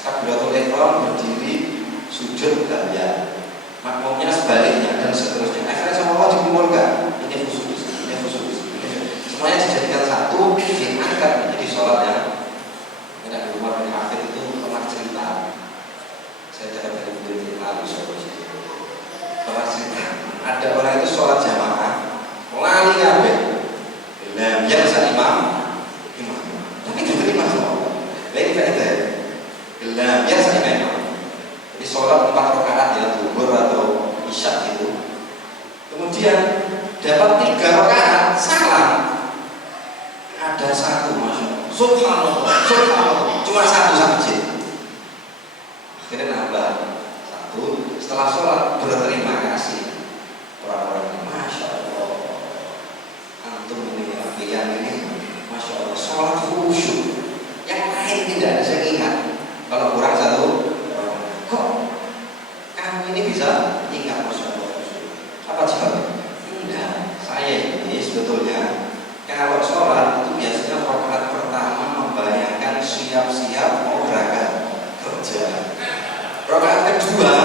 takbiratul ihram berdiri sujud ya, makmumnya sebaliknya dan seterusnya. Akhirnya semua dikumpulkan. Ini khusus, ini khusus, semuanya dijadikan satu, diangkat menjadi sholat yang tidak. Umar bin Hafid itu pernah cerita, saya dapat dari buku lalu pernah cerita, ada orang itu sholat jamaah lali kabeh, biasa imam, tapi diterima sama Allah. Baik faedah, biasa imam. Jadi sholat 4 rakaat ya, zuhur atau isya gitu. Kemudian dapat 3 rakaat salam, ada satu masya Allah, subhanallah, cuma satu saja. Akhirnya nambah satu. Setelah sholat berterima kasih orang-orang, masya Allah, antum ini yang ini, masya Allah, sholat khusyuk. Yang lain tidak ada saya ingat. Kalau kurang satu, kok kamu ini bisa ingat masya Allah khusyuk? Apa jawabnya? Enggak, saya ini sebetulnya kalau sholat itu biasanya rakaat pertama membayangkan siap-siap mau berangkat kerja. Rakaat kedua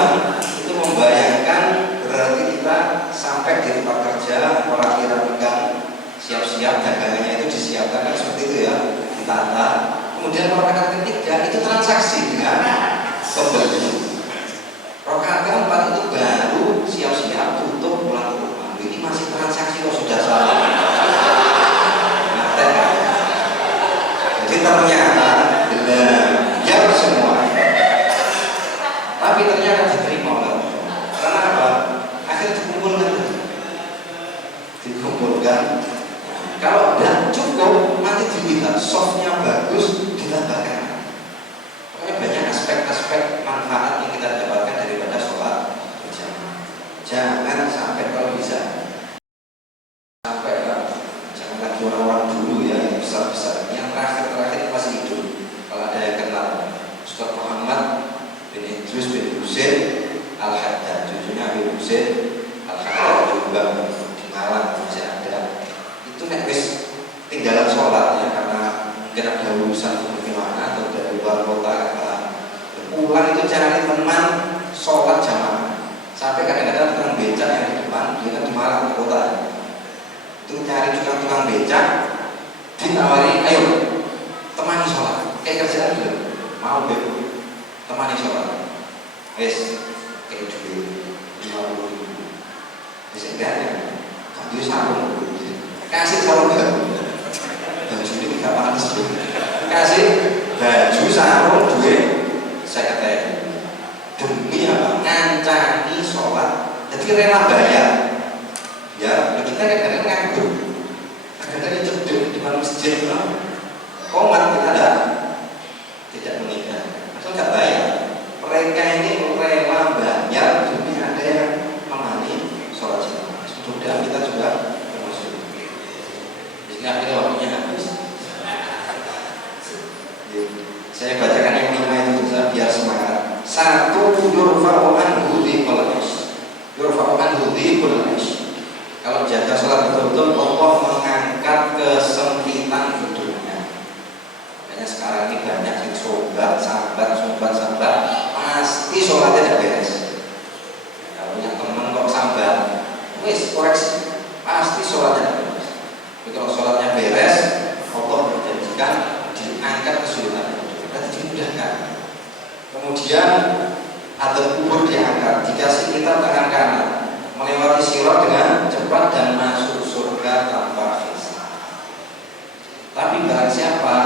itu membayangkan berarti kita sampai di tempat kerja, orang kira pegang siap-siap dagangannya itu disiapkan kan seperti itu ya, ditata. Kemudian rakaat ketiga itu transaksi dengan pembeli. Rakaat keempat itu baru siap-siap tutup pulang ke rumah. Ini masih transaksi kok sudah salah. Jadi ternyata ya semua, tapi ternyata diterima oleh Allah. Karena apa? Akhirnya dikumpulkan. Kalau tidak cukup, nanti dilihat softnya bagus, ditambahkan. Pokoknya banyak aspek-aspek manfaat yang kita dapatkan daripada sholat berjamaah. Jangan sampai kalau bisa sampai jangan lagi orang-orang dulu ya yang besar-besar, yang terakhir masih hidup. Kalau ada yang kenal Ustaz Muhammad bin Idris bin Husain Al-Haddad, cucunya bin Husain Al-Haddad juga di Malang masih ada. Itu nek wis tinggalan sholat ya, karena mungkin ada urusan bagaimana atau dari luar kota pulang itu cari teman sholat jamaah. Sampai kadang-kadang tukang becak yang di depan, dia kan di Malang kota, itu cari tukang becak, ditawari, ayo temani sholat, kayak kerjaan dulu, mau beb, temani sholat, wes kayak duit 50.000, bisa enggak ya, kan dia sarung, kasih sarung baru, baju ini tidak panas tuh, kasih baju sarung duit, saya katakan demi apa? Ngancani sholat, jadi rela bayar. Ya, kita kadang-kadang nganggur, kadang-kadang cedek di mana masjid, komat kita tidak mengingat, asal nggak bayar. Mereka ini rela bayar demi ada yang menemani sholat jamaah. Sudah kita juga termasuk. Jadi akhirnya waktunya habis. Saya bacakan yang 5 itu biar semangat. 1. Yurfa'u anhu dhiqul aish. Yurfa'u anhu dhiqul aish. Kalau jaga sholat betul-betul, Allah mengangkat kesempitan hidupnya. Makanya sekarang ini banyak yang sambat, pasti sholatnya tidak beres. Kalau punya teman kok sambat, wis koreksi, pasti sholatnya tidak beres. Tapi kalau sholatnya beres, Allah menjanjikan diangkat kesulitan hidup, berarti dimudahkan. Kemudian ada kubur diangkat, dikasih kita tangan kanan, melewati sirat dengan cepat dan masuk surga tanpa hisab. Tapi barang siapa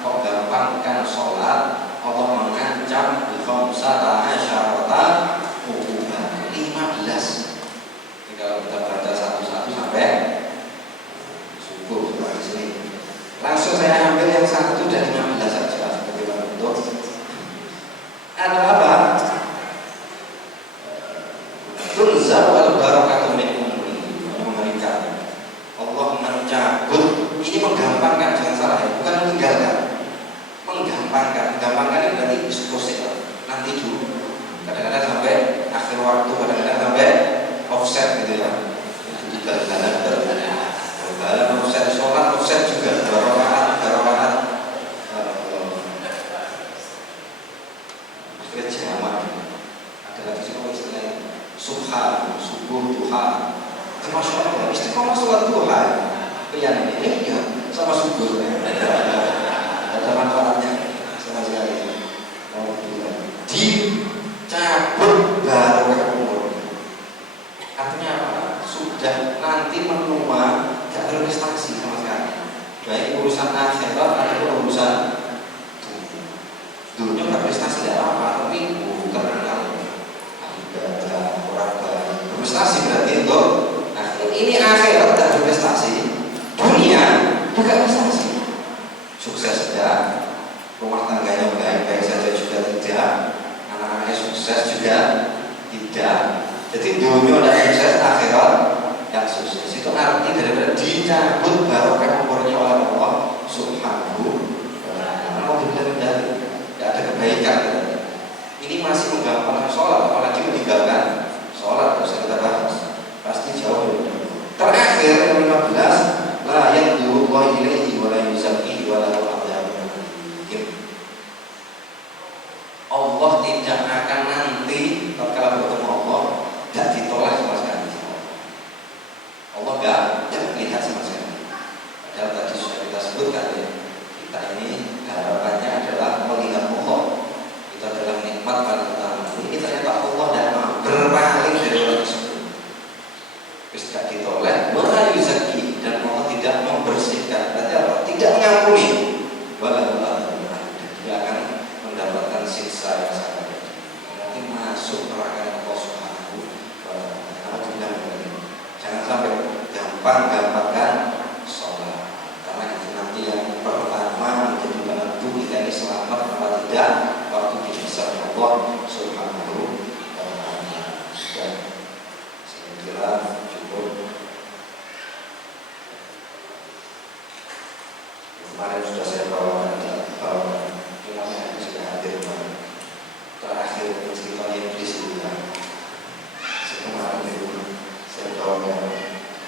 kok gampangkan sholat, Allah mengancam di khamsata asyarata hukuman 15. Jadi kalau kita baca satu-satu sampai subuh di sini, langsung saya ambil yang 1 dan 15 saja sebagai bentuk. Ada apa? subuh, duha. Masya Allah, istiqomah sholat duha. Pilihan ini ya sama subuh. Ada manfaatnya sama sekali. Dicabut barokah umur. Artinya apa? Sudah nanti menua gak berprestasi sama sekali. Baik urusan akhirat ataupun urusan dunia gak prestasi gak apa, tapi terkenal ibadah orang baik berprestasi berarti untuk ini akhirat gak berprestasi, dunia juga prestasi. Sukses tidak, rumah tangganya baik-baik saja juga tidak, anak-anaknya sukses juga tidak. Jadi dunia tidak sukses, akhirat tidak sukses. Itu arti daripada dicabut barokah umurnya oleh Allah Subhanahu wa Ta'ala. Mau dihindari, tidak ada kebaikan. Ini masih menggampangkan sholat, apalagi meninggalkan sholat. Terus kita bahas, pasti jauh lebih. Terakhir yang 15, la yaqdirullahi ilaihi wa la yuzakkihi wa la yu'adzabun. Allah tidak akan nanti tatkala bertemu Allah tidak ditolak sama sekali. Allah tidak melihat sama sekali. Padahal tadi sudah kita sebutkan ya, kita ini harapannya adalah melihat Allah. Itu adalah nikmat paling utama. Ini ternyata Allah tidak mau berpaling dari orang tersebut. Terus tidak ditolak, wala yuzakki, dan Allah tidak membersihkan. Berarti apa? Tidak mengampuni. Dia akan mendapatkan siksa yang sangat pedih. Nanti masuk neraka Allah Subhanahu wa Ta'ala. Jangan sampai gampang-gampangkan sholat, karena itu nanti yang pertama menjadi penentu kita ini selamat apa tidak waktu dihisab Allah Subhanahu wa Ta'ala. Dan saya kira cukup. Kemarin sudah saya bawakan jumlahnya sudah hadir kemarin. Terakhir ceritanya iblis itu kan. Kemarin itu saya bawakan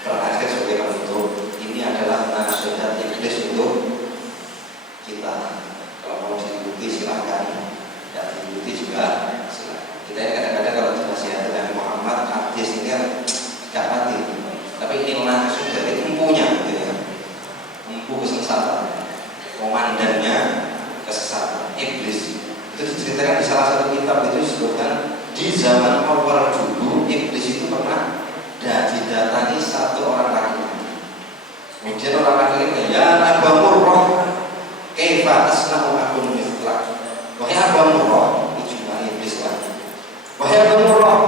terakhir sebagai penutup. Ini adalah nasihat iblis untuk kita. Kalau mau diikuti silakan, tidak diikuti juga silakan. Kita kadang-kadang kalau dinasihati Nabi Muhammad hadis ini kan gak mati, tapi ini langsung dari empunya, gitu ya. Empu kesesatan, komandannya kesesatan, iblis. Itu diceritakan di salah satu kitab, itu disebutkan di zaman awal dulu iblis itu pernah didatangi satu orang laki-laki. Kemudian orang laki-laki, ya Aba Murrah, kaifa asna'u akun mithlak. Wahai Aba Murrah, itu cuma iblis kan. Wahai Aba Murrah,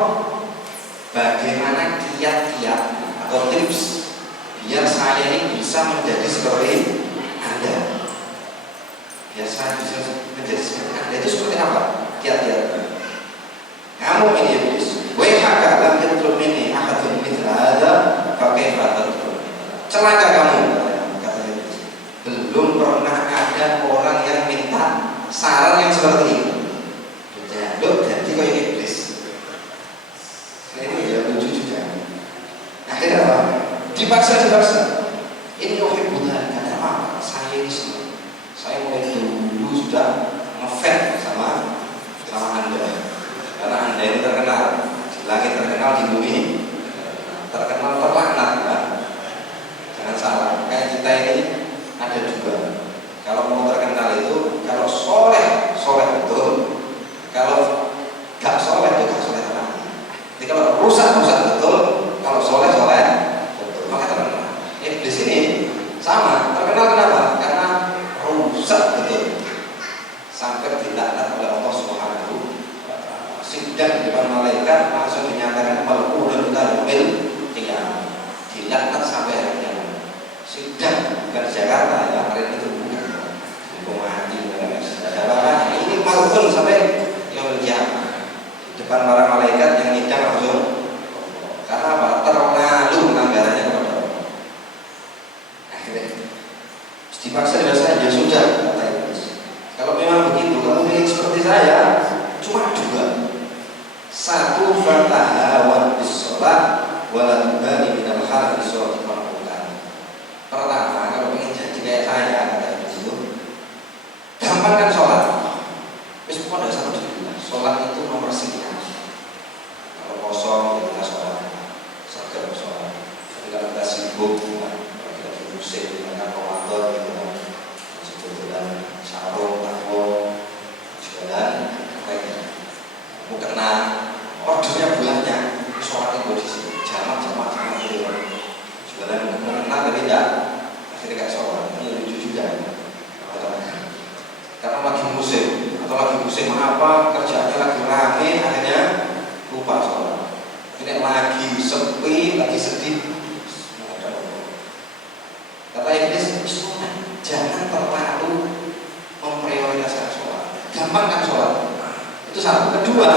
bagaimana kiat-kiat atau tips biar saya ini bisa menjadi seperti Anda? Biar saya bisa menjadi seperti Anda itu seperti apa? Kiat-kiat kamu ini iblis. Wahai lam yatlub minni ahadun mithla hadza fa kaifa tatlub. Celaka kamu, kata iblis. Belum pernah ada orang yang minta saran yang seperti ini. Loh, jadi kayak iblis. Nah, ini ya lucu juga. Akhirnya apa? Dipaksa. Ini bukan kata apa? Saya ini senang. Saya mulai dulu sudah ngefans sama Anda. Karena Anda ini terkenal di langit, terkenal di bumi, terkenal terlaknat kan? Jangan salah. Kayak kita ini ada dua. Kalau mau terkenal itu kalau soleh betul. Kalau gak soleh itu gak soleh tenang. Jadi kalau rusak betul. Kalau soleh betul. Maka terkenal. Iblis ini sama. Terkenal kenapa? Karena rusak betul. Sampai dilaknat oleh Allah Subhanahu wa Ta'ala. Sidang di depan malaikat langsung dinyatakan mal'unun ila yaumil qiyamah. Dilaknat sampai hari kiamat. Sidang bukan di Jakarta ya, kemarin itu bukan. Mati ada apa? Ini mal'un sampai yaumil qiyamah. Di depan para malaikat yang nyidang langsung. Karena apa? Terlalu pelanggarannya kepada Allah. Akhirnya dipaksa dengan saya, ya sudah, kata iblis. Kalau memang begitu, kamu ingin seperti saya, cuma dua. Satu, fatahawan bisolah waladubani minal hal bisolah diperlukan. Pertama, kalau ingin jadi kayak saya, kata iblis itu, gampangkan sholat. Wis pokoknya ada satu dulu. Sholat itu nomor sekian. Kalau kosong, kita sholat. sibuk lagi musim dengan Ramadan gitu kan, sebulan sarung takwo jualan kayak mukena ordernya bulannya sholat itu di sini jamak gitu jualan mukena tapi tidak akhirnya kayak sholat. Ini lucu juga karena lagi musim atau lagi musim apa kerjanya lagi rame akhirnya lupa sholat. Ini lagi sepi, lagi sedih. Kata Iblis, jangan terlalu memprioritaskan sholat. Gampang kan sholat? Itu satu. Kedua,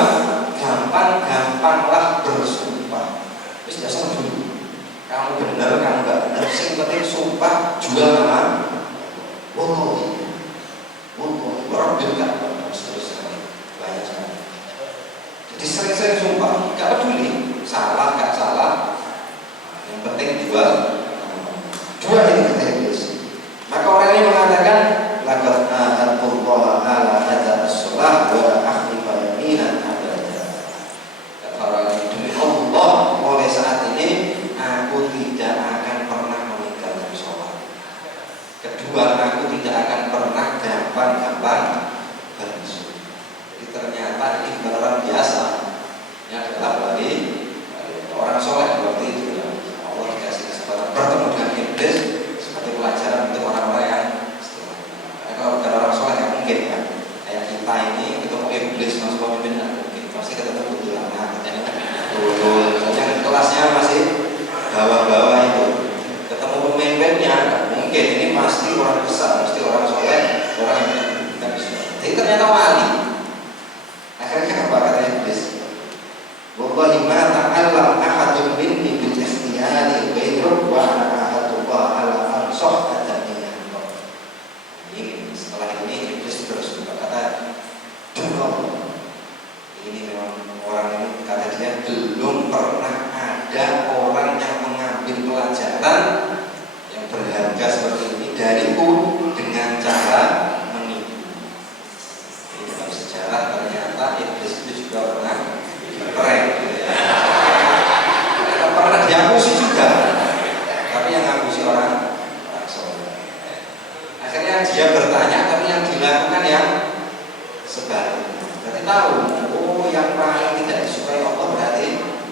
gampanglah bersumpah. Terus dasar dulu. Kamu benar, kamu nggak benar. Yang penting sumpah jual nama. Wallahi, Rabbil Ka'bah, seterusnya banyak sekali. Jadi sering-sering sumpah, nggak peduli salah nggak salah, yang penting jual ini kata Iblis. Maka orang ini mengatakan laqad ahadullah ala hada as-salah wa ahlifa yaminan abada. Kata orang ini, demi Allah mulai saat ini aku tidak akan pernah meninggalkan sholat. Kedua, aku tidak akan pernah gampang bersumpah. Jadi ternyata ini beneran biasa. Ini adalah bagi orang soleh seperti itu ya. Allah dikasih kesempatan bertemu dengan Iblis sebagai pelajaran untuk orang-orang yang setelah. Kalau bukan orang soleh yang mungkin ya, kayak kita ini ketemu Iblis masuk pemimpin nggak mungkin, pasti ketemu betul anak, yang kelasnya masih bawah-bawah itu, ketemu pemimpinnya nggak mungkin. Ini pasti orang besar, pasti orang soleh, orang yang tidak bisa. Jadi ternyata wali. Akhirnya apa kata Iblis? Wallahi ma ta'allam ahadun minni bil ikhtiyari ghairu wa ana ahadullah ala ansah adaniya. Ini setelah ini Iblis terus berkata, ini memang orang ini kata dia belum pernah ada orang yang mengambil pelajaran yang berharga seperti ini dariku dengan cara menipu. Ini dalam sejarah ternyata Iblis itu juga pernah keren gitu ya. Pernah diakusi juga, tapi yang ngakusi orang soleh. Akhirnya dia bertanya, tapi yang dilakukan yang sebaliknya. Berarti tahu, oh yang paling tidak disukai Allah berarti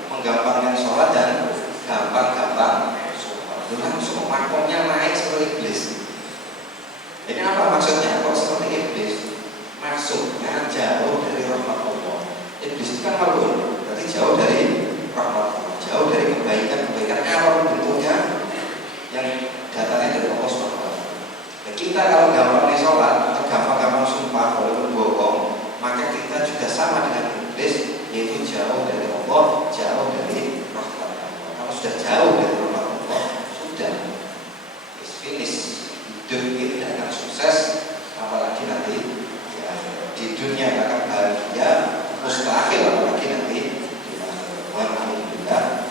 menggampangkan sholat dan gampang-gampang sholat. Langsung makomnya naik seperti Iblis. Ini apa maksudnya? Kok seperti Iblis? Maksudnya jauh dari rahmat Allah. Iblis itu kan makhluk, berarti jauh dari rahmat Allah, jauh dari kebaikan-kebaikan apapun bentuknya yang datangnya dari Allah SWT. Dan kita kalau gampang sholat atau gampang-gampang sumpah walaupun bohong, maka kita juga sama dengan Iblis, yaitu jauh dari Allah, jauh dari rahmat Allah. Kalau sudah jauh dari rahmat Allah, sudah finish. Hidup ini tidak akan sukses, apalagi nanti ya, di dunia tidak akan bahagia, mustahil apalagi nanti alhamdulillah.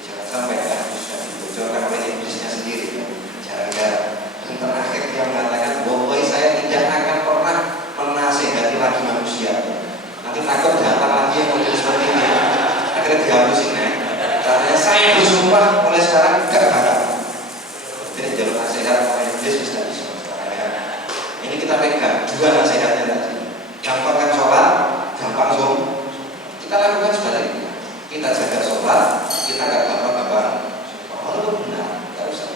Jangan sampai ya bisa dibocorkan oleh Iblisnya sendiri ya. Jarang-jarang. Dan terakhir dia mengatakan, wallahi saya tidak akan pernah menasihati lagi manusia. Nanti takut datang lagi yang model seperti ini. Akhirnya dihalusin ya. Caranya saya bersumpah mulai sekarang tidak bakal. Jadi jalur nasihat oleh Iblis sudah bisa. Ini kita pegang dua nasihatnya tadi. Gampangkan sholat, gampang zoom. Kita lakukan sebaliknya. Kita jaga sholat, kita gak gampang-gampang. Kalau benar, gak usah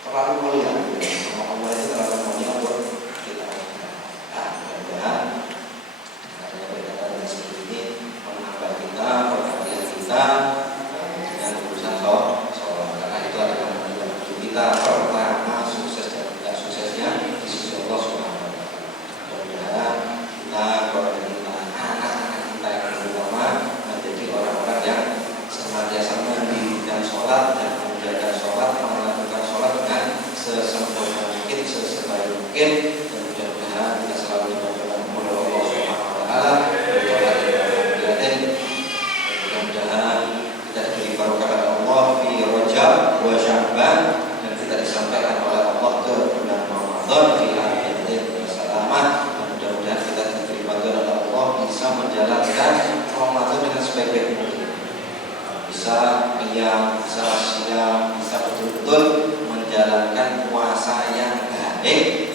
terlalu mulia. Sama Allah itu terlalu mulia untuk kita. Mudah-mudahan dengan berkata seperti ini menambah kita, perhatian kita dengan urusan sholat. Karena itu adalah kita pertama sukses dan tidak suksesnya di sisi Allah SWT. Mudah-mudahan kita keluarga kita, anak-anak kita yang terutama menjadi orang-orang yang senantiasa mendirikan sholat dan menjaga sholat, melakukan sholat dengan sesempurna mungkin, sesebaik mungkin. Dan mudah-mudahan kita selalu diberkahi oleh Allah SWT. Mudah-mudahan kita diberi barokah oleh Allah di Rajab wa Sya'ban, dan kita disampaikan oleh Allah ke bulan Ramadan di akhir bersalamat. Mudah-mudahan kita diberi bantuan oleh Allah bisa menjalankan Ramadan dengan sebaik-baik mungkin. bisa qiyam, bisa siam, bisa betul-betul menjalankan puasa yang baik